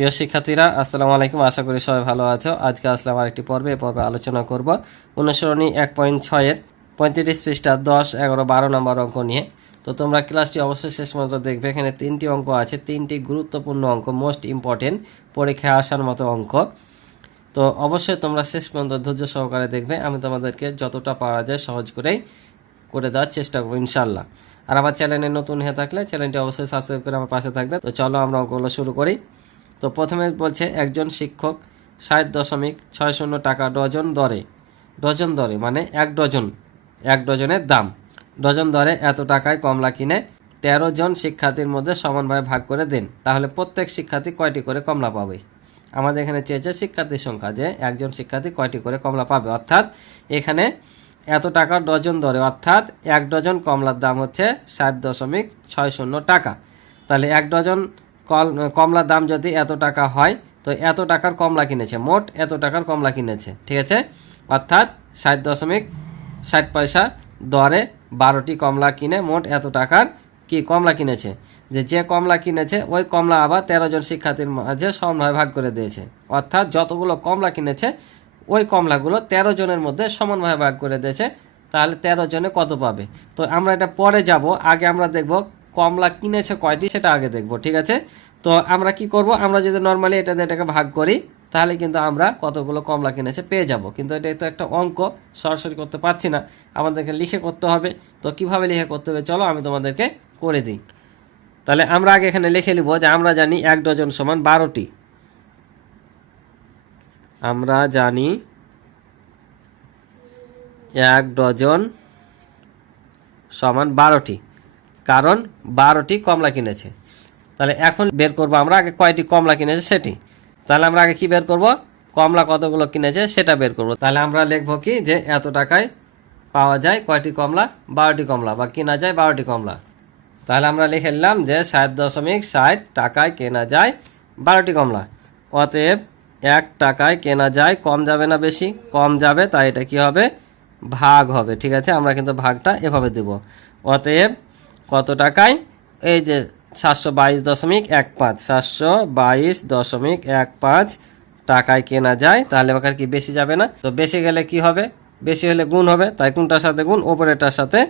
প্রিয় শিক্ষার্থীরা আসসালামু আলাইকুম, আশা করি সবাই ভালো আছো। আজকে আসলাম আরেকটি পর্বে আলোচনা করব অনুসরণী 1.6 এর 35 পৃষ্ঠা 10, 11, 12 নম্বর অঙ্ক নিয়ে। তো তোমরা ক্লাসটি অবশ্যই শেষ পর্যন্ত দেখবে। এখানে 3টি অঙ্ক আছে, 3টি গুরুত্বপূর্ণ অঙ্ক, মোস্ট ইম্পর্টেন্ট, পরীক্ষায় আসার মতো অঙ্ক। তো অবশ্যই তোমরা শেষ পর্যন্ত ধৈর্য সহকারে দেখবে। আমি তোমাদেরকে যতটা পারা যায় সহজ করেই করে দেওয়ার চেষ্টা করবো ইনশাল্লাহ। আর আমার চ্যানেলে নতুন হয়ে থাকলে চ্যানেলটি অবশ্যই সাবস্ক্রাইব করে আমার পাশে থাকবে। তো চলো আমরা অঙ্কগুলো শুরু করি। তো প্রথমে বলছে একজন শিক্ষক 60.60 টাকা ডজন দরে মানে এক ডজনের দাম ডজন দরে এত টাকায় কমলা কিনে 13 জন শিক্ষার্থীর মধ্যে সমানভাবে ভাগ করে দেন। তাহলে প্রত্যেক শিক্ষার্থী কয়টি করে কমলা পাবে? আমাদের এখানে চেয়েছে শিক্ষার্থীর সংখ্যা, যে একজন শিক্ষার্থী কয়টি করে কমলা পাবে। অর্থাৎ এখানে এত টাকা ডজন দরে, অর্থাৎ এক ডজন কমলার দাম হচ্ছে 60.60 টাকা। তাহলে এক ডজন কমলার দাম যদি এত টাকা হয়, তো এত টাকার কমলা কিনেছে, মোট এত টাকার কমলা কিনেছে, ঠিক আছে। অর্থাৎ 60.60 পয়সা দরে 12টি কমলা কিনে মোট এত টাকার কি কমলা কিনেছে। যে কমলা কিনেছে ওই কমলা আবার 13 জন শিক্ষার্থীর মাঝে সমানভাবে ভাগ করে দিয়েছে। অর্থাৎ যতগুলো কমলা কিনেছে ওই কমলাগুলো 13 জনের মধ্যে সমানভাবে ভাগ করে দিয়েছে। তাহলে 13 জনে কত পাবে? তো আমরা এটা পরে যাব, আগে আমরা দেখব কমলা কিনেছে কয়টি, সেটা আগে দেখব, ঠিক আছে। তো আমরা কি করব, আমরা যদি নর্মালি এটাকে ভাগ করি তাহলে কিন্তু আমরা কতগুলো কমলা কিনেছে পেয়ে যাব। কিন্তু এটা তো একটা অঙ্ক, সরাসরি করতে পারছি না, আমাদেরকে লিখে করতে হবে। তো কিভাবে লিখে করতে হবে চলো আমি তোমাদেরকে করে দিই। তাহলে আমরা আগে এখানে লিখে নিব যে আমরা জানি এক ডজন সমান 12টি। আমরা জানি এক ডজন সমান 12টি, কারণ 12টি কমলা কিনেছে। তাহলে এখন বের করব আমরা আগে কয়টি কমলা কিনেছে সেটি। তাহলে আমরা আগে কি বের করব, কমলা কতগুলো কিনেছে সেটা বের করব। তাহলে আমরা লিখব কি, যে এত টাকায় পাওয়া যায় কয়টি কমলা, 12টি কমলা, বা কেনা যায় 12টি কমলা। তাহলে আমরা লিখে নিলাম যে 60.60 টাকায় কেনা যায় 12টি কমলা। অতএব 1 টাকায় কেনা যায়, কম যাবে না বেশি, কম যাবে, তাই এটা কি হবে, ভাগ হবে, ঠিক আছে। আমরা কিন্তু ভাগটা এভাবে দেব। অতএব কত টাকায়, এই যে 722.15 722.15 টাকায় কেনা যায়। তাহলে এবার কি বেশি যাবে না? তো বেশি গেলে কি হবে, বেশি হলে গুণ হবে, তাই কোনটার সাথে গুণ, ওপরেরটার সাথে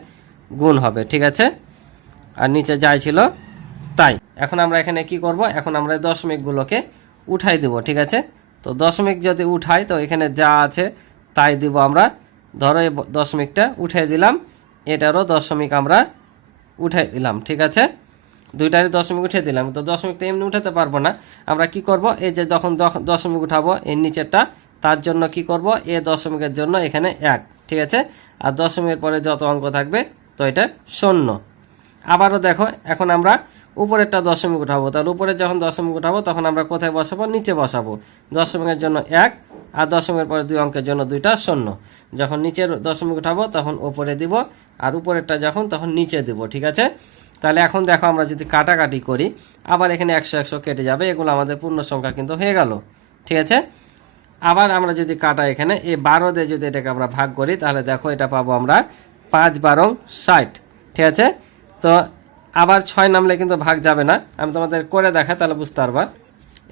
গুণ হবে, ঠিক আছে। আর নিচে যাই ছিল তাই। এখন আমরা এখানে কি করব, এখন আমরা দশমিকগুলোকে উঠাই দেব, ঠিক আছে। তো দশমিক যদি উঠাই তো এখানে যা আছে তাই দিব আমরা। ধরো এই দশমিকটা উঠাই দিলাম, এটারও দশমিক আমরা উঠাই দিলাম, ঠিক আছে। দুইটারই দশমিক উঠে দিলাম। তো দশমিকটা এমনি উঠাতে পারবো না, আমরা কি করব, এই যে যখন দশমিক উঠাবো এই নিচেরটা, তার জন্য কি করব, এ দশমিকের জন্য এখানে 1, ঠিক আছে। আর দশমিকের পরে যত অঙ্ক থাকবে তো এটা 0। আবারও দেখো, এখন আমরা উপরেরটা দশমিক উঠাবো। তাহলে উপরে যখন দশমিক উঠাবো তখন আমরা কোথায় বসাবো, নিচে বসাবো। দশমিকের জন্য 1, আর দশমিকের পরে 2 অঙ্কের জন্য 2টা 0। যখন নিচের দশমিক উঠাবো তখন উপরে দিব, আর উপরেরটা যখন তখন নিচে দিব, ঠিক আছে। তাহলে এখন দেখো, আমরা যদি কাটাকাটি করি আবার এখানে 100 100 কেটে যাবে, এগুলো আমাদের পূর্ণ সংখ্যা কিন্তু হয়ে গেল, ঠিক আছে। আবার আমরা যদি কাটা এখানে এই 12 দিয়ে যদি এটাকে আমরা ভাগ করি, তাহলে দেখো এটা পাবো আমরা 5 12 60, ঠিক আছে। তো আবার 6 নামলে কিন্তু ভাগ যাবে না, আমি তোমাদের করে দেখাই তাহলে বুঝতে পারবা।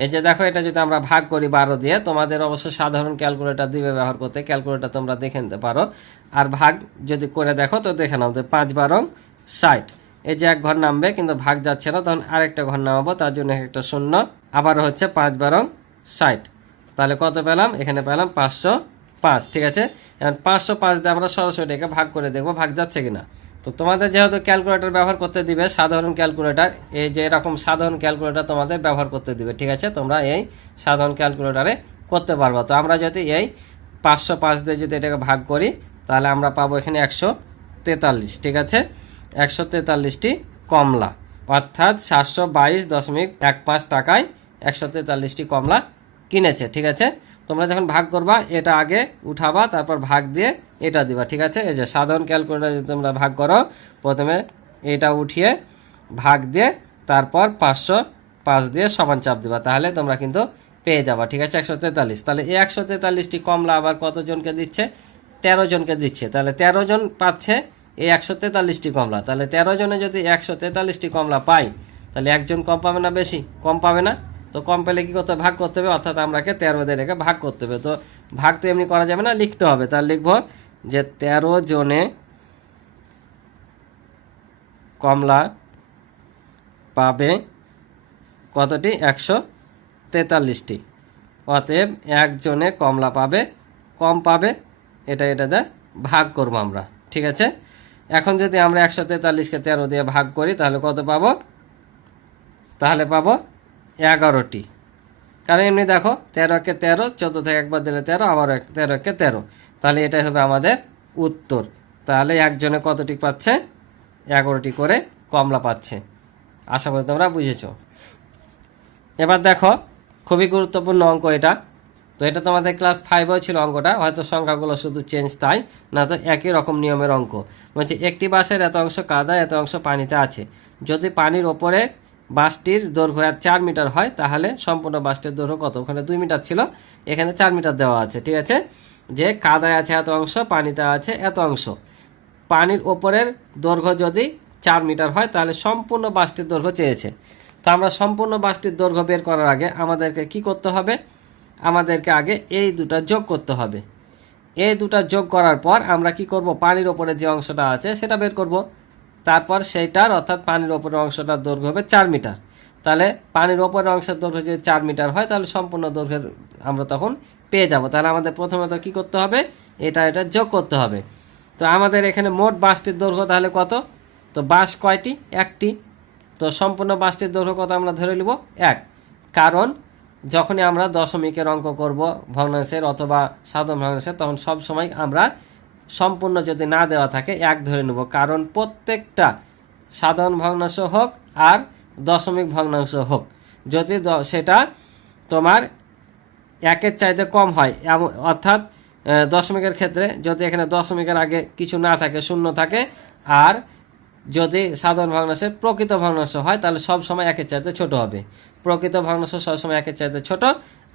এই যে দেখো, এটা যদি আমরা ভাগ করি 12 দিয়ে, তোমাদের অবশ্যই সাধারণ ক্যালকুলেটর দিবে ব্যবহার করতে, ক্যালকুলেটর তোমরা দেখে নিতে পারো। আর ভাগ যদি করে দেখো তো দেখে নাও যে 5 12 60, এই যে এক ঘর নামবে কিন্তু ভাগ যাচ্ছে না, তখন আরেকটা ঘর নামাবো, তার জন্য একটা 0, আবার হচ্ছে 5 12 60। তাহলে কত পেলাম, এখানে পেলাম 505, ঠিক আছে। এখন 505 দিয়ে আমরা সরাসরি এটাকে ভাগ করে দেখবো ভাগ যাচ্ছে কিনা। তো তোমাদের যেহেতু ক্যালকুলেটর ব্যবহার করতে দিবে, সাধারণ ক্যালকুলেটর, এই যে এরকম সাধারণ ক্যালকুলেটর তোমাদের ব্যবহার করতে দিবে, ঠিক আছে। তোমরা এই সাধারণ ক্যালকুলেটরে করতে পারবো। তো আমরা যদি এই 505 দিয়ে যদি এটাকে ভাগ করি তাহলে আমরা পাবো এখানে 143, ঠিক আছে। 143টি কমলা, অর্থাৎ 722.15 টাকায় 143টি কমলা কিনেছে, ঠিক আছে। তোমরা যখন ভাগ করবা এটা আগে উঠাবা, তারপর ভাগ দিয়ে এটা দিবা, ঠিক আছে। এই যে সাধারণ ক্যালকুলেটর যদি তোমরা ভাগ করো, প্রথমে এটা উঠিয়ে ভাগ দিয়ে তারপর 505 দিয়ে সমান চাপ দিবা, তাহলে তোমরা কিন্তু পেয়ে যাবা, ঠিক আছে, 143। তাহলে এই 143টি কমলা আবার কতজনকে দিচ্ছে, 13 জনকে দিচ্ছে। তাহলে 13 জন পাচ্ছে এই 143টি কমলা। তাহলে 13 জনে যদি 143টি কমলা পাই, তাহলে একজন কম পাবে না বেশি, কম পাবে না। তো কম পেলে কী করতে হবে, ভাগ করতে হবে, অর্থাৎ আমরাকে 13 দিয়ে রেখে ভাগ করতে হবে। তো ভাগ তো এমনি করা যাবে না, লিখতে হবে। তাহলে লিখব যে 13 জনে কমলা পাবে কতটি, 143টি। অতএব একজনে কমলা পাবে, কম পাবে, এটা দিয়ে ভাগ করব আমরা, ঠিক আছে। এখন যদি আমরা 143কে 13 দিয়ে ভাগ করি তাহলে কত পাবো, তাহলে পাবো 11টি। কারণ এমনি দেখো 13কে 13, 14 থেকে একবার দিলে 13, আবার 13কে 13, তাহলে এটাই হবে আমাদের উত্তর। তাহলে একজনে কতটি পাচ্ছে, 11টি করে কমলা পাচ্ছে। আশা করি তোমরা বুঝেছো। এবার দেখো খুবই গুরুত্বপূর্ণ অঙ্ক এটা। তো এটা তোমাদের ক্লাস 5এও ছিল অঙ্কটা, হয়তো সংখ্যাগুলো শুধু চেঞ্জ, তাই না তো একই রকম নিয়মের অঙ্ক। বলছে একটি বাঁশের এত অংশ কাদায়, এত অংশ পানিতে আছে। যদি পানির ওপরে বাঁশটির দৈর্ঘ্য 4 মিটার হয় তাহলে সম্পূর্ণ বাঁশটির দৈর্ঘ্য কত? ওখানে 2 মিটার ছিল, এখানে 4 মিটার দেওয়া আছে, ঠিক আছে। যে কাদায় আছে এত অংশ, পানিতে আছে এত অংশ। পানির ওপরের দৈর্ঘ্য যদি 4 মিটার হয় তাহলে সম্পূর্ণ বাঁশটির দৈর্ঘ্য চেয়েছে। তো আমরা সম্পূর্ণ বাঁশটির দৈর্ঘ্য বের করার আগে আমাদেরকে কি করতে হবে, আমাদেরকে আগে এই দুটা যোগ করতে হবে। এই দুটা যোগ করার পর আমরা কি করব, পানির ওপরে যে অংশটা আছে সেটা বের করব। তারপর সেইটার অর্থাৎ পানির ওপরের অংশটার দৈর্ঘ্য হবে 4 মিটার। তাহলে পানির ওপরের অংশের দৈর্ঘ্য যদি 4 মিটার হয় তাহলে সম্পূর্ণ দৈর্ঘ্যের আমরা তখন পেয়ে যাব। তাহলে আমাদের প্রথমে তো কী করতে হবে, এটা যোগ করতে হবে। তো আমাদের এখানে মোট বাঁশটির দৈর্ঘ্য তাহলে কত, তো বাঁশ কয়টি, একটি। তো সম্পূর্ণ বাঁশটির দৈর্ঘ্য কত আমরা ধরে নেব, 1। কারণ যখনই আমরা দশমিকের অঙ্ক করব ভগ্নাংশের অথবা সাধারণ ভগ্নাংশের, তখন সব সময় আমরা সম্পূর্ণ যদি না দেওয়া থাকে 1 ধরে নেব। কারণ প্রত্যেকটা সাধারণ ভগ্নাংশ হোক আর দশমিক ভগ্নাংশ হোক, যদি সেটা তোমার 1-এর চাইতে কম হয়, অর্থাৎ দশমিকের ক্ষেত্রে যদি এখানে দশমিকের আগে কিছু না থাকে, শূন্য থাকে, আর যদি সাধারণ ভগ্নাংশে প্রকৃত ভগ্নাংশ হয় তাহলে সব সময় 1-এর চাইতে ছোট হবে। প্রকৃত ভগ্নাংশ সবসময় 1-এর চাইতে ছোট।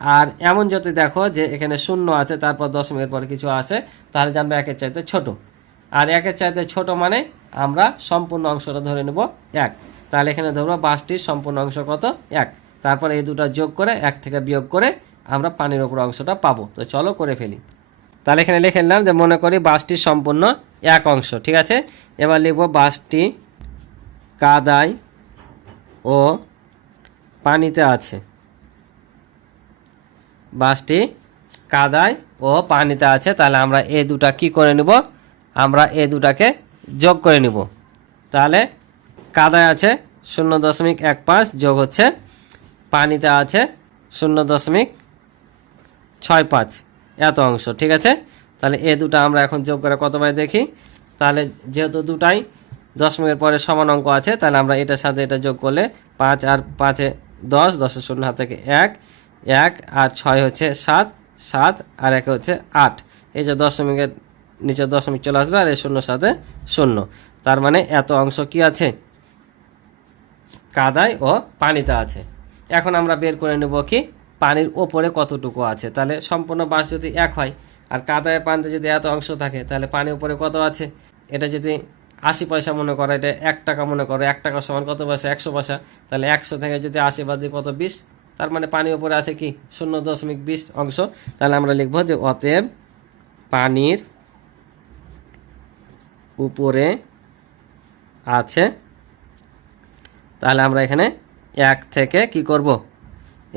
আর এমন যদি দেখো যে এখানে শূন্য আছে তারপর দশমিকের পরে কিছু আছে, তাহলে জানবে 1-এর চাইতে ছোট। আর 1-এর চাইতে ছোট মানে আমরা সম্পূর্ণ অংশটা ধরে নেব 1। তাহলে এখানে ধরবো বাঁশটির সম্পূর্ণ অংশ কত, 1। তারপর এই দুটো যোগ করে 1 থেকে বিয়োগ করে আমরা পানির ওপর অংশটা পাবো। তো চলো করে ফেলি। তাহলে এখানে লিখে নিলাম যে মনে করি বাঁশটির সম্পূর্ণ 1 অংশ, ঠিক আছে। এবার লিখবো বাঁশটি কাদায় ও পানিতে আছে। বাঁশটি কাদায় ও পানিতে আছে। তাহলে আমরা এই দুটা কি করে নিব, আমরা এই দুটাকে যোগ করে নিব। তাহলে কাদায় আছে 0.15 যোগ হচ্ছে পানিতে আছে 0.65 এত অংশ, ঠিক আছে। তাহলে এই দুটা আমরা এখন যোগ করে কত পাই দেখি। তাহলে যেহেতু দুটাই দশমিকের পরে সমান অঙ্ক আছে, তাহলে আমরা এটার সাথে এটা যোগ করলে 5 আর 5-এ 10, 10-এর শূন্য হাত থেকে 1, 1 আর 6 হচ্ছে 7, 7 আর 1 হচ্ছে 8। এই যে দশমিকের নিচে দশমিক চলে আসবে আর এই শূন্যর সাথে শূন্য। তার মানে এত অংশ কি আছে, কাদায় ও পানিতে আছে। এখন আমরা বের করে নেব কি পানির ওপরে কতটুকু আছে। তাহলে সম্পূর্ণ বাঁশ যদি 1 হয় আর কাদায় পানিতে যদি এত অংশ থাকে, তাহলে পানির উপরে কত আছে। এটা যদি 80 পয়সা মনে করো, এটা 1 টাকা মনে করো, 1 টাকা সমান কত পয়সা, 100 পয়সা। তাহলে 100 থেকে যদি 80 বাদ দিই কত, 20। তার মানে পানির উপরে আছে কি 0.20 অংশ। তাহলে আমরা লিখব যে অতএব পানির উপরে আছে। তাহলে আমরা এখানে 1 থেকে কি করব,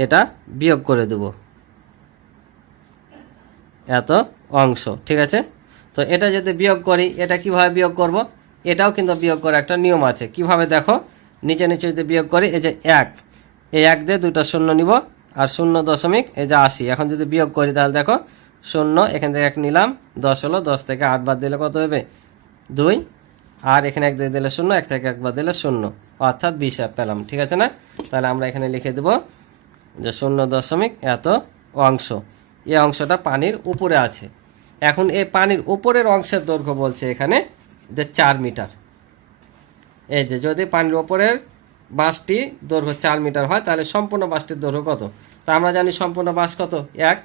এটা বিয়োগ করে দেব, এত অংশ, ঠিক আছে। তো এটা যদি বিয়োগ করি, এটা কিভাবে বিয়োগ করব, এটাও কিন্তু বিয়োগ করার একটা নিয়ম আছে। কিভাবে দেখো, নিচে নিচে যদি বিয়োগ করি, এই যে 1, এই 1 দিয়ে দুটো শূন্য নিব আর 0.80। এখন যদি বিয়োগ করি তাহলে দেখো 0, এখান থেকে 1 নিলাম, 10 হলো, 10 থেকে 8 বাদ দিলে কত হবে 2, আর এখানে 1 দিয়ে দিলে 0, 1 থেকে 1 বাদ দিলে 0, অর্থাৎ 20 পেলাম, ঠিক আছে না। তাহলে আমরা এখানে লিখে দেব যে 0. এত অংশ, এই অংশটা পানির উপরে আছে। এখন এই পানির উপরের অংশের দৈর্ঘ্য বলছে এখানে যে 4 মিটার। এই যে যদি পানির উপরের বাঁশটি দৈর্ঘ্য 4 মিটার হয় তাহলে সম্পূর্ণ বাঁশটির দৈর্ঘ্য কত। তা আমরা জানি সম্পূর্ণ বাঁশ কত, 1,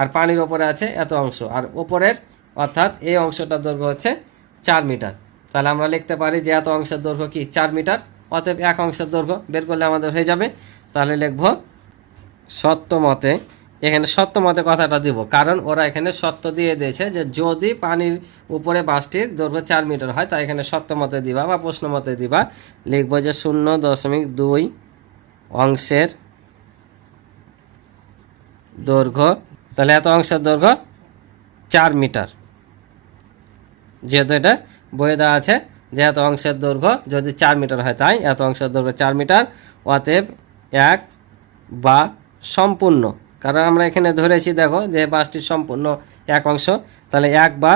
আর পানির ওপরে আছে এত অংশ, আর উপরের অর্থাৎ এই অংশটার দৈর্ঘ্য হচ্ছে 4 মিটার। তাহলে আমরা লিখতে পারি যে এত অংশের দৈর্ঘ্য কি 4 মিটার। অতএব 1 অংশের দৈর্ঘ্য বের করলে আমাদের হয়ে যাবে। তাহলে লিখব সত্য মতে, এখানে সত্য মতে কথাটা দিব, কারণ ওরা এখানে সত্য দিয়ে দিয়েছে যে যদি পানির উপরে বাঁশটির দৈর্ঘ্য 4 মিটার হয়, তাই এখানে সত্য মতে দিবা বা প্রশ্ন মতে দিবা। লিখবো যে 0.2 অংশের দৈর্ঘ্য, তাহলে এত অংশের দৈর্ঘ্য 4 মিটার, যেহেতু এটা বইয়ে দেওয়া আছে যে এত অংশের দৈর্ঘ্য যদি 4 মিটার হয়, তাই এত অংশের দৈর্ঘ্য 4 মিটার। অতএব 1 বা সম্পূর্ণ, কারণ আমরা এখানে ধরেছি দেখো যে বাসটির সম্পূর্ণ 1 অংশ, তাহলে 1 বা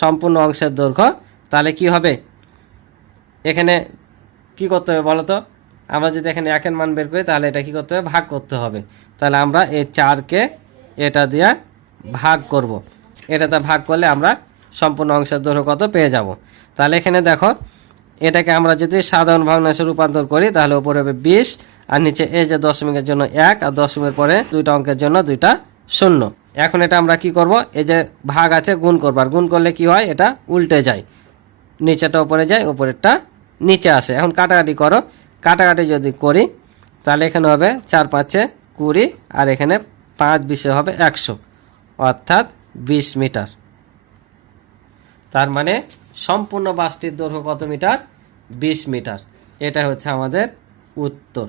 সম্পূর্ণ অংশের দৈর্ঘ্য। তাহলে কি হবে, এখানে কি করতে হবে বলো তো? আমরা যদি এখানে 1 এর মান বের করি, তাহলে এটা কি করতে হবে, ভাগ করতে হবে। তাহলে আমরা এই 4কে এটা দিয়ে ভাগ করব, এটাতে ভাগ করলে আমরা সম্পূর্ণ অংশের দৈর্ঘ্য কত পেয়ে যাব। তাহলে এখানে দেখো, এটাকে আমরা যদি সাধারণ ভগ্নাংশে রূপান্তর করি, তাহলে উপরে হবে 20, আর নিচে এই যে দশমিকের জন্য 1, আর দশমিকের পরে দুইটা অঙ্কের জন্য দুইটা শূন্য। এখন এটা আমরা কি করব, এই যে ভাগ আছে গুণ করব, আর গুণ করলে কি হয়, এটা উল্টে যায়, নিচেটা উপরে যায়, উপরেরটা নিচে আসে। এখন কাটাকাটি করো, কাটাকাটি যদি করি, তাহলে এখানে হবে 4 5 20, আর এখানে 5 20 হবে 100, অর্থাৎ 20 মিটার। তার মানে সম্পূর্ণ বাসটির দৈর্ঘ্য কত মিটার, 20 মিটার। এটা হচ্ছে আমাদের উত্তর।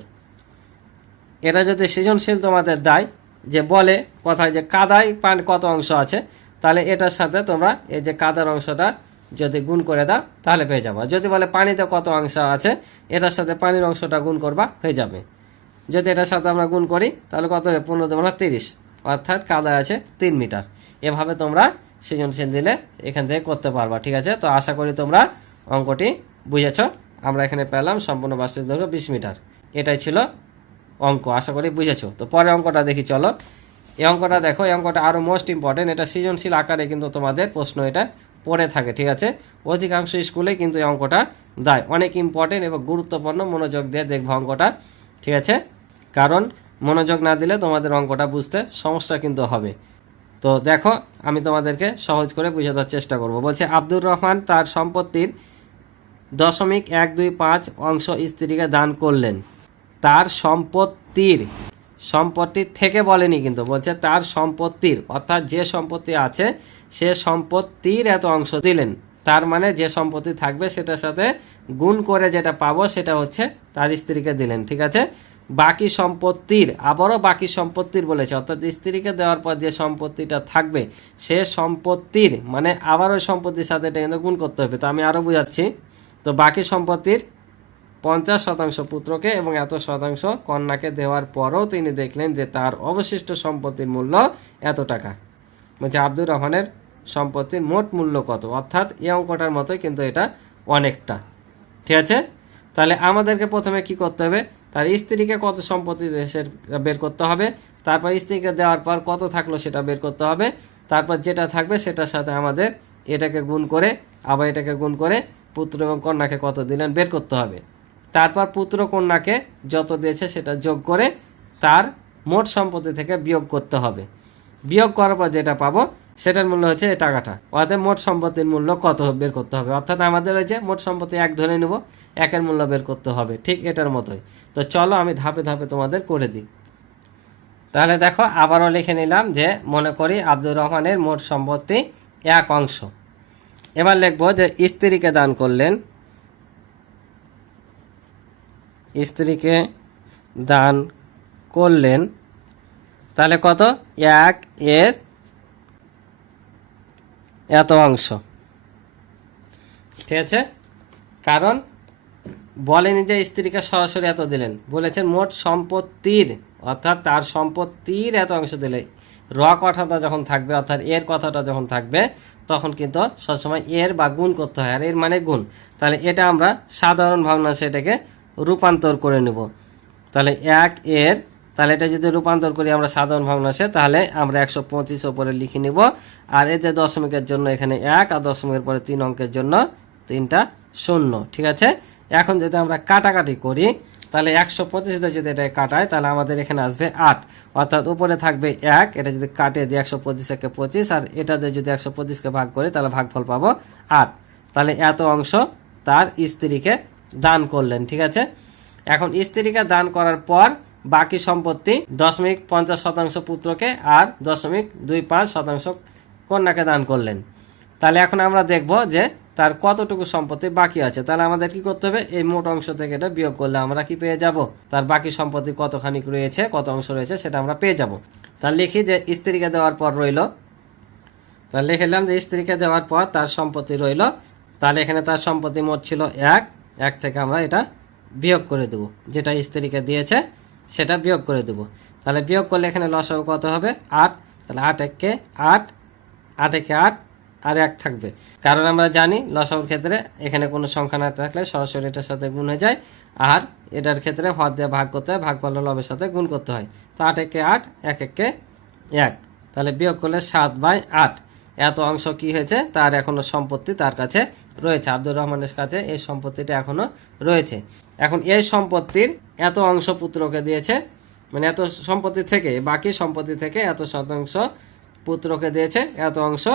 এটা যদি সৃজনশীল তোমাদের দেয়, যে বলে কথায় যে কাদায় পানি কত অংশ আছে, তাহলে এটার সাথে তোমরা এই যে কাদার অংশটা যদি গুণ করে দাও, তাহলে পেয়ে যাবো। যদি বলে পানিতে কত অংশ আছে, এটার সাথে পানির অংশটা গুণ করবা, হয়ে যাবে। যদি এটার সাথে আমরা গুণ করি, তাহলে কত হবে, 15 30, অর্থাৎ কাদায় আছে 3 মিটার। এভাবে তোমরা সৃজনশীল দিলে এখান থেকে করতে পারবা। ঠিক আছে, তো আশা করি তোমরা অঙ্কটি বুঝেছ। আমরা এখানে পেলাম সম্পূর্ণ বাসটির দৈর্ঘ্য 20 মিটার। এটাই ছিল অঙ্ক, আশা করি বুঝেছো। তো পরের অঙ্কটা দেখি চলো। এই অঙ্কটা দেখো, এই অঙ্কটা আরও মোস্ট ইম্পর্টেন্ট। এটা সৃজনশীল আকারে কিন্তু তোমাদের প্রশ্ন এটা পড়ে থাকে। ঠিক আছে, অধিকাংশ স্কুলে কিন্তু এই অঙ্কটা দেয়, অনেক ইম্পর্টেন্ট এবং গুরুত্বপূর্ণ। মনোযোগ দিয়ে দেখবো অঙ্কটা, ঠিক আছে, কারণ মনোযোগ না দিলে তোমাদের অঙ্কটা বুঝতে সমস্যা কিন্তু হবে। তো দেখো, আমি তোমাদেরকে সহজ করে বুঝানোর চেষ্টা করব। বলছে আব্দুর রহমান তার সম্পত্তির 0.125 অংশ স্ত্রীকে দান করলেন। তার সম্পত্তির থেকে বলেনি, কিন্তু বলছে তার সম্পত্তির, অর্থাৎ যে সম্পত্তি আছে সে সম্পত্তির এত অংশ দিলেন। তার মানে যে সম্পত্তি থাকবে সেটার সাথে গুণ করে যেটা পাবো সেটা হচ্ছে তার স্ত্রীকে দিলেন। ঠিক আছে, বাকি সম্পত্তির, আবারও বাকি সম্পত্তির বলেছে, অর্থাৎ স্ত্রীকে দেওয়ার পর যে সম্পত্তিটা থাকবে সে সম্পত্তির মানে আবার ওই সম্পত্তির সাথে এটা কিন্তু গুণ করতে হবে। তো আমি আরও বুঝাচ্ছি। তো বাকি সম্পত্তির 50% পুত্রকে এবং এত শতাংশ কন্যাকে দেওয়ার পরও তিনি দেখলেন যে তার অবশিষ্ট সম্পত্তির মূল্য এত টাকা। বলছে আব্দুর রহমানের সম্পত্তির মোট মূল্য কত, অর্থাৎ এই অঙ্কটার মতোই কিন্তু এটা অনেকটা। ঠিক আছে, তাহলে আমাদেরকে প্রথমে কি করতে হবে, তার স্ত্রীকে কত সম্পত্তি বের করতে হবে, তারপর স্ত্রীকে দেওয়ার পর কত থাকলো সেটা বের করতে হবে, তারপর যেটা থাকবে সেটার সাথে আমাদের এটাকে গুণ করে আবার এটাকে গুণ করে পুত্র এবং কন্যাকে কত দিলেন বের করতে হবে। তারপর পুত্র কন্যাকে যত দিয়েছে সেটা যোগ করে তার মোট সম্পত্তি থেকে বিয়োগ করতে হবে। বিয়োগ করার পর যেটা পাবো সেটার মূল্য হচ্ছে এই টাকাটা, অর্থাৎ মোট সম্পত্তির মূল্য কত বের করতে হবে। অর্থাৎ আমাদের ওই যে মোট সম্পত্তি 1 ধরে নেব, 1-এর মূল্য বের করতে হবে, ঠিক এটার মতোই। তো চলো আমি ধাপে ধাপে তোমাদের করে দিই। তাহলে দেখো, আবারও লিখে নিলাম যে মনে করি আব্দুর রহমানের মোট সম্পত্তি 1 অংশ। এবার লিখবো যে স্ত্রীকে দান করলেন, স্ত্রীকে দান করলেন, তাহলে কত, 1-এর এত অংশ। ঠিক আছে, কারণ বলেনি যে স্ত্রীকে সরাসরি এত দিলেন, বলেছেন মোট সম্পত্তির, অর্থাৎ তার সম্পত্তির এত অংশ দিলে। র কথাটা যখন থাকবে, অর্থাৎ এর কথাটা যখন থাকবে, তখন কিন্তু সবসময় এর বা গুণ করতে হয়, আর এর মানে গুণ। তাহলে এটা আমরা সাধারণ ভগ্নাংশে এটাকে রূপান্তর করে নেব। তাহলে 1-এর, তাহলে এটা যদি রূপান্তর করি আমরা সাধারণ ভগ্নাংশে, তাহলে আমরা 125 ওপরে লিখে নিব। আর এতে দশমিকের জন্য এখানে 1, আর দশমিকের পরে 3 অঙ্কের জন্য 3টা শূন্য। ঠিক আছে, এখন যদি আমরা কাটাকাটি করি, তাহলে 125 যদি এটা কাটায়, তাহলে আমাদের এখানে আসবে 8, অর্থাৎ উপরে থাকবে 1, এটা যদি কাটে দিই 125-কে 25, আর এটাতে যদি 125-কে ভাগ করি তাহলে ভাগফল পাবো 8। তাহলে এত অংশ তার স্ত্রীকে দান করলেন। ঠিক আছে, এখন স্ত্রীকে দান করার পর বাকি সম্পত্তি 0.50% পুত্রকে আর 0.25% কন্যাকে দান করলেন। তাহলে এখন আমরা দেখব যে তার কতটুকু সম্পত্তি বাকি আছে। তাহলে আমাদের কি করতে হবে, এই মোট অংশ থেকে এটা বিয়োগ করলে আমরা কি পেয়ে যাব, তার বাকি সম্পত্তি কতখানি রয়েছে, কত অংশ রয়েছে সেটা আমরা পেয়ে যাব। তাহলে লিখি যে স্ত্রীকে দেওয়ার পর রইল, তাহলে লিখলাম যে স্ত্রীকে দেওয়ার পর তার সম্পত্তি রইল। তাহলে এখানে তার সম্পত্তি মোট ছিল 1 থেকে আমরা এটা বিয়োগ করে দেব, যেটা স্ত্রীকে দিয়েছে সেটা বিয়োগ করে দেব। তাহলে বিয়োগ করলে এখানে লসাগু কত হবে, 8। তাহলে 8 একে 8, 8 একে 8 আর 1 থাকবে, কারণ আমরা জানি লসাগুর ক্ষেত্রে এখানে কোনো সংখ্যা না থাকলে সরাসরি এটার সাথে গুণ হয়ে যায়, আর এটার ক্ষেত্রে হর দিয়ে ভাগ করতে হয়, ভাগফল লবের সাথে গুণ করতে হয়। তো 8 একে 8, 1 একে 1, তাহলে বিয়োগ করলে 7/8। এত অংশ কি হয়েছে, তার এখনো সম্পত্তি তার কাছে রয়েছে, আব্দুর রহমানের কাছে এই সম্পত্তিটা এখনো রয়েছে। এখন এই সম্পত্তির এত অংশ পুত্রকে দিয়েছে, মানে এত সম্পত্তি থেকে, বাকি সম্পত্তি থেকে এত শতাংশ পুত্রকে দিয়েছে, এত অংশ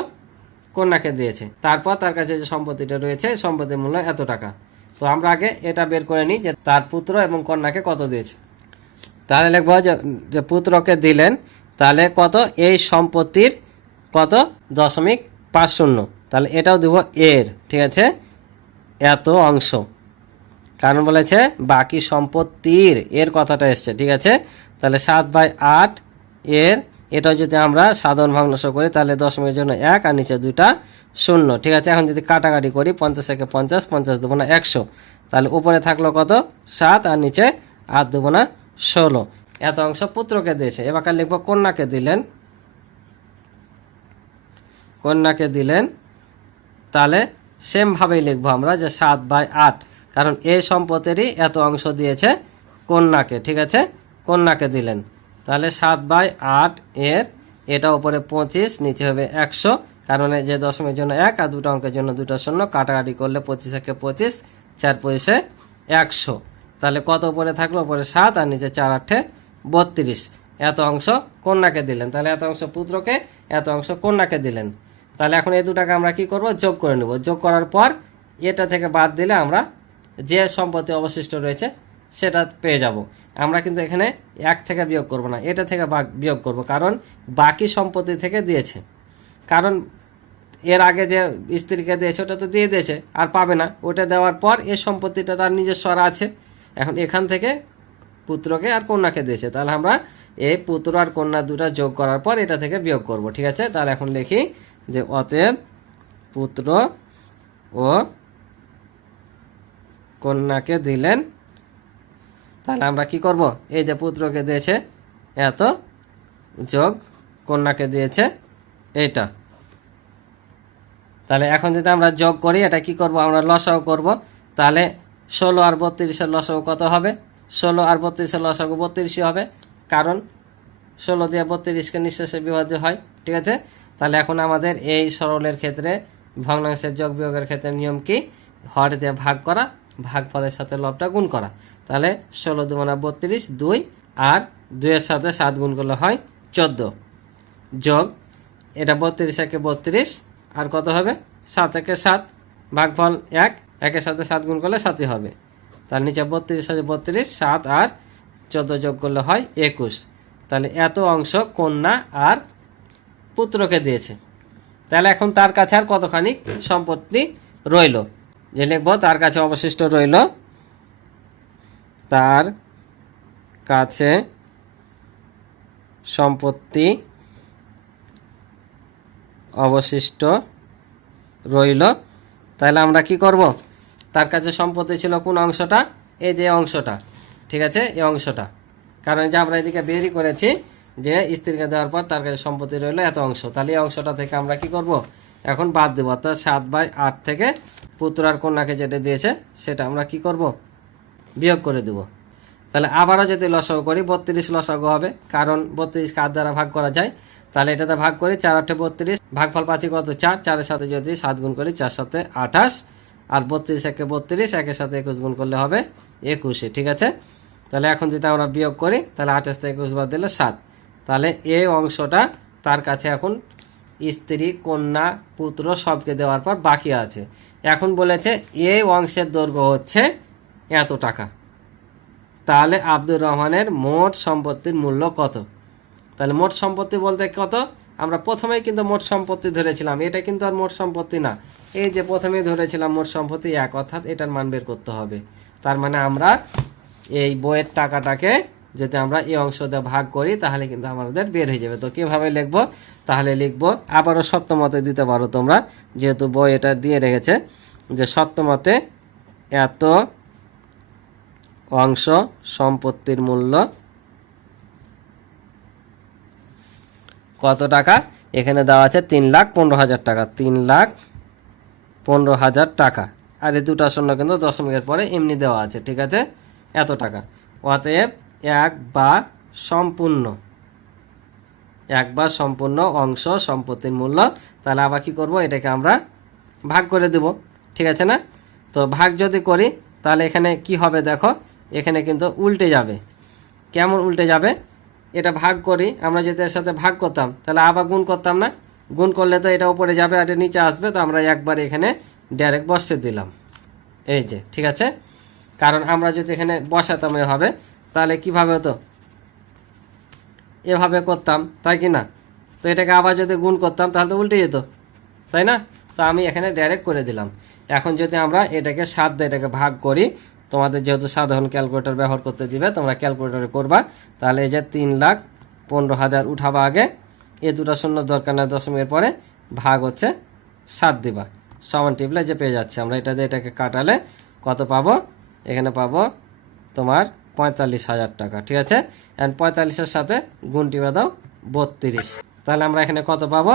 কন্যাকে দিয়েছে। তারপর তার কাছে যে সম্পত্তিটা রয়েছে, সম্পত্তির মূল্য এত টাকা। তো আমরা আগে এটা বের করে নিই যে তার পুত্র এবং কন্যাকে কত দিয়েছে। তাহলে লিখব যে পুত্রকে দিলেন, তাহলে কত, এই সম্পত্তির কত 0.50, তাহলে এটাও দেব এর, ঠিক আছে, এত অংশ, কারণ বলেছে বাকি সম্পত্তির, এর কথাটা এসছে, ঠিক আছে। তাহলে 7/8 এর, এটা যদি আমরা সাধারণ ভগ্নাংশ করি তাহলে দশমিকের জন্য 1 আর নিচে 2টা 0, ঠিক আছে। এখন যদি কাটাকাটি করি 50 একে 50, 50 দেবো না 100, তাহলে উপরে থাকলো কত 7 আর নিচে 8 দেবো না 16। এত অংশ পুত্রকে দিয়েছে। এবার লিখবো কন্যাকে দিলেন, কন্যাকে দিলেন, তাহলে সেমভাবেই লিখবো আমরা যে 7/8, কারণ এই সম্পত্তিরই এত অংশ দিয়েছে কন্যাকে, ঠিক আছে, কন্যাকে দিলেন। তাহলে 7/8 এর, এটা উপরে 25, নিচে হবে 100, কারণ যে দশমিকের জন্য 1 আর 2টা অঙ্কের জন্য 2টা 0, কাটাকাটি করলে 25 একে 25, 4 25 100, তাহলে কত উপরে থাকলো, উপরে 7 আর নিচে 4 8 32। এত অংশ কন্যাকে দিলেন, তাহলে এত অংশ পুত্রকে, এত অংশ কন্যাকে দিলেন। তাহলে এখন এই দুটাকে আমরা কি করব, যোগ করে নেব। যোগ করার পর এটা থেকে বাদ দিলে আমরা যে সম্পত্তি অবশিষ্ট রয়েছে সেটা পেয়ে যাব। আমরা কিন্তু এখানে 1 থেকে বিয়োগ করব না, এটা থেকে বিয়োগ করব, কারণ বাকি সম্পত্তি থেকে দিয়েছে। কারণ এর আগে যে স্ত্রীকে দিয়েছে ওটা তো দিয়ে দিয়েছে, আর পাবে না, ওটা দেওয়ার পর এই সম্পত্তিটা তার নিজস্ব আছে। এখন এখান থেকে পুত্রকে আর কন্যাকে দিয়েছে, তাহলে আমরা এই পুত্র আর কন্যা দুটা যোগ করার পর এটা থেকে বিয়োগ করব, ঠিক আছে। তাহলে এখন লিখি যে অতএব পুত্র ও কন্যাকে দিলেন। তাহলে আমরা কি করব, এই যে পুত্রকে দিয়েছে এত, যোগ কন্যাকে দিয়েছে এটা। তাহলে এখন যদি আমরা যোগ করি, এটা কি করব, আমরা লসাগু করব। তাহলে 16 আর 32-এর লসাগু কত হবে, 16 আর 32-এর লসাগু 32 হবে, কারণ 16 দিয়ে 32কে নিঃশেষে বিভাজ্য হয়, ঠিক আছে। তাহলে এখন আমাদের এই সরলের ক্ষেত্রে, ভগ্নাংশের যোগ বিয়োগের ক্ষেত্রে নিয়ম কি, হর দিয়ে ভাগ করা, ভাগফলের সাথে লবটা গুণ করা। তাহলে 16 2 মানে 32, 2 আর 2 এর সাথে 7 গুণ করলে হয় 14, যোগ এটা 32 একে 32 আর কত হবে 7 একে 7, ভাগফল 1, 1 এর সাথে 7 গুণ করলে 7ই হবে। তার নিচে 32 আছে 32, 7 আর 14 যোগ করলে হয় 21। তাহলে এত অংশ কন্যা আর পুত্রকে দিয়েছে। তাহলে এখন তার কাছে আর কতখানি সম্পত্তি রইল, যে লিখব তার কাছে অবশিষ্ট রইল, তার কাছে সম্পত্তি অবশিষ্ট রইল। তাহলে আমরা কি করব, তার কাছে সম্পত্তি ছিল কোন অংশটা, এই যে অংশটা, ঠিক আছে, এই অংশটা, কারণ যে আমরা এদিকে বেরই করেছি যে স্ত্রীকে দেওয়ার পর তার কাছে সম্পত্তি রইল এত অংশ। তাহলে এই অংশটা থেকে আমরা কি করব, এখন বাদ দেবো, অর্থাৎ 7/8 থেকে পুত্র আর কন্যাকে যেটা দিয়েছে সেটা আমরা কি করব, বিয়োগ করে দেব। তাহলে আবারও যদি লসাগু করি 32 লসাগু হবে, কারণ 32 কার দ্বারা ভাগ করা যায়। তাহলে এটাতে ভাগ করি, 4 8 32, ভাগফল পাচ্ছি কত 4, 4-এর সাথে যদি 7 গুণ করি 4 7 28, আর 32 একে 32, 1-এর সাথে 21 গুণ করলে হবে 21, ঠিক আছে। তাহলে এখন যদি আমরা বিয়োগ করি, তাহলে 28 থেকে 21 বাদ দিলে 7। তাহলে এই অংশটা তার কাছে এখন স্ত্রী, কন্যা, পুত্র সবকে দেওয়ার পর বাকি আছে। এখন বলেছে এই অংশের দৈর্ঘ্য হচ্ছে এত টাকা, তাহলে আব্দুর রহমানের মোট সম্পত্তির মূল্য কত। তাহলে মোট সম্পত্তি বলতে কত, আমরা প্রথমেই কিন্তু মোট সম্পত্তি ধরেছিলাম, এটা কিন্তু আর মোট সম্পত্তি না, এই যে প্রথমেই ধরেছিলাম মোট সম্পত্তি 1, অর্থাৎ এটার মান বের করতে হবে। তার মানে আমরা এই বইয়ের টাকাটাকে যদি আমরা এই অংশ দিয়ে ভাগ করি তাহলে কিন্তু আমাদের বের হয়ে যাবে। তো কিভাবে লিখবো, তাহলে লিখবো আবারও সত্যমতে দিতে পারো তোমরা, যেহেতু বই এটা দিয়ে রেখেছে যে সত্যমতে এত অংশ সম্পত্তির মূল্য কত টাকা। এখানে দেওয়া আছে 3,15,000 টাকা, 3,15,000 টাকা। আর এই দুটা শূন্য কিন্তু দশমিকের পরে এমনি দেওয়া আছে, ঠিক আছে, এত টাকা। অতএব এক বা সম্পূর্ণ অংশ সম্পত্তির মূল্য। তাহলে আবার কি করব, এটাকে আমরা ভাগ করে দেব, ঠিক আছে না। তো ভাগ যদি করি তাহলে এখানে কি হবে দেখো, এখানে কিন্তু উল্টে যাবে। কেমন উল্টে যাবে, এটা ভাগ করি আমরা যদি এর সাথে ভাগ করতাম তাহলে আবার গুণ করতাম না, গুণ করলে তো এটা উপরে যাবে আর এটা নিচে আসবে, তো আমরা একবার এখানে ডাইরেক্ট বসিয়ে দিলাম, এই যে, ঠিক আছে। কারণ আমরা যদি এখানে বসাতাম এভাবে তাহলে কিভাবে হতো, এভাবে করতাম, তাই কি না। তো এটাকে আবার যদি গুণ করতাম তাহলে তো উল্টে যেত, তাই না। তো আমি এখানে ডাইরেক্ট করে দিলাম। এখন যদি আমরা এটাকে 7 দিয়ে এটাকে ভাগ করি, তোমাদের যেহেতু সাধারণ ক্যালকুলেটর ব্যবহার করতে দিবে তোমরা ক্যালকুলেটরে করবা। তাহলে এই যে 3,15,000 উঠাবা আগে, এ দুটো শূন্য দরকার না, দশমিকের পরে ভাগ হচ্ছে 7 দিবা, সমান টিপলে যে পেয়ে যাচ্ছে আমরা। এটা দিয়ে এটাকে কাটালে কত পাবো, এখানে পাবো তোমার 45,000 টাকা, ঠিক আছে। অ্যান্ড 45-এর সাথে গুণ টিপে দাও 32। তাহলে আমরা এখানে কত পাবো,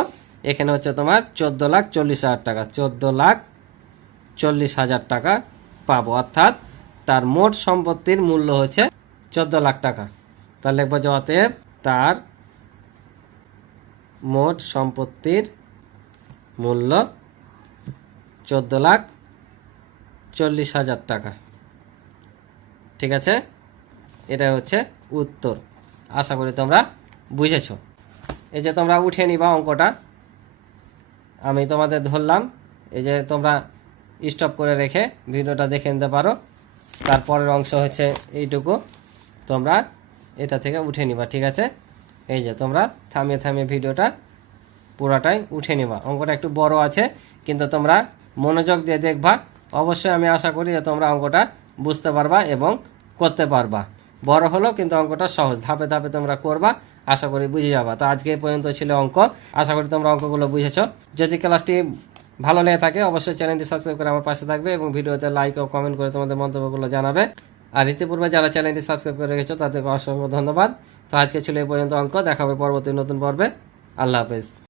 এখানে হচ্ছে তোমার 14,40,000 টাকা, 14,40,000 টাকা পাবো। অর্থাৎ তার মোট সম্পত্তির মূল্য হচ্ছে 14 লাখ টাকা। তাহলে লিখবো যে অতএব তার মোট সম্পত্তির মূল্য 14,40,000 টাকা, ঠিক আছে। এটা হচ্ছে উত্তর। আশা করি তোমরা বুঝেছো। এই যে তোমরা উঠে নিবা অঙ্কটা, আমি তোমাদের ধরলাম, এই যে তোমরা স্টপ করে রেখে ভিডিওটা দেখে নিতে পারো। তারপরের অংশ হচ্ছে এইটুকু, তোমরা এটা থেকে উঠে নিবা, ঠিক আছে। এই যে তোমরা থামিয়ে থামিয়ে ভিডিওটা পুরাটাই উঠে নিবা। অঙ্কটা একটু বড় আছে, কিন্তু তোমরা মনোযোগ দিয়ে দেখবা, অবশ্যই আমি আশা করি যে তোমরা অঙ্কটা বুঝতে পারবা এবং করতে পারবা। বড় হলেও কিন্তু অঙ্কটা সহজ, ধাপে ধাপে তোমরা করবা, আশা করি বুঝে যাবা। তো আজকে এই পর্যন্ত ছিল অঙ্ক, আশা করি তোমরা অঙ্কগুলো বুঝেছো। যদি ক্লাসটি ভালো লেগে থাকে অবশ্যই চ্যানেলটি সাবস্ক্রাইব করে আমার পাশে থাকবে এবং ভিডিওতে লাইক ও কমেন্ট করে তোমাদের মন্তব্যগুলো জানাবে। আর ইতিপূর্বে যারা চ্যানেলটি সাবস্ক্রাইব করে রেখেছো তাদেরকে অসংখ্য ধন্যবাদ। তো আজকে ছিল এই পর্যন্ত অঙ্ক, দেখা হবে পরবর্তী নতুন পর্বে। আল্লাহ হাফেজ।